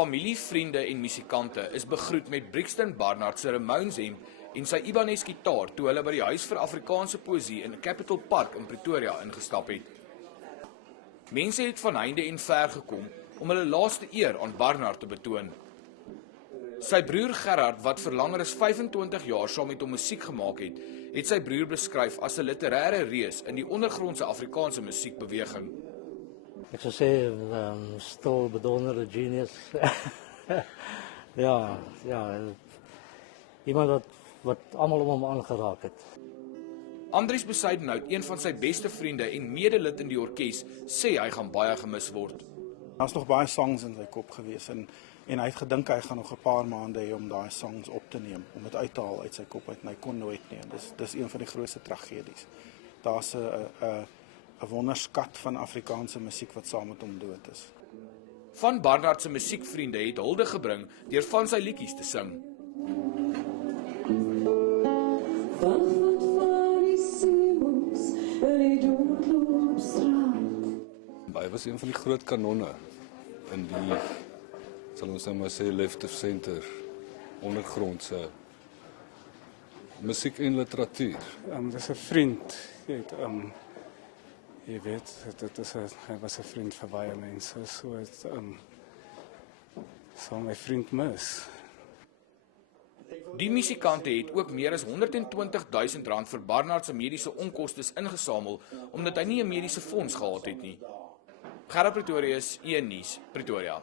Familie, vriende en musikante is begroet met Brixton Barnard se Ramones hemp en sy Ibanez gitaar toe hulle by die Huis vir Afrikaanse Poësie in Capital Park in Pretoria ingestap het. Mense het van heinde en ver gekom om hulle laaste eer aan Barnard te betoon. Sy broer Gerard, wat vir langer as 25 jaar saam met hom musiek gemaak het, het sy broer beskryf as 'n literêre reus in die ondergrondse Afrikaanse musiekbeweging. Ek sou sê, stil bedonderde genius. ja, iemand wat almal om hom aangeraak het. Andries Besuidenhout, een van sy beste vriende en medelid in die orkes, sê hy gaan baie gemis word. Daar's nog baie songs in sy kop gewees en hy het gedink hy gaan nog 'n paar maande hê om daai songs op te neem, om dit uit te haal uit sy kop uit en hy kon nooit nie. Dis een van die grootste tragedies. Daar's 'n wonderskat van Afrikaanse musiek wat saam met hom dood is. Van Barnard se musiekvriende het hulde gebring deur van sy liedjies te sing. Hy was een van die groot kanonne in die, sal ons nou maar sê, left of center, ondergrondse musiek en literatuur. Dis 'n vriend, jy weet, hy was 'n vriend vir baie mense, so sal my vriend mis. Die musikante het ook meer as R120,000 vir Barnard se mediese onkostes ingesamel omdat hy nie 'n mediese fonds gehad het nie. Gerard Pretorius, 1 Nuus, Pretoria.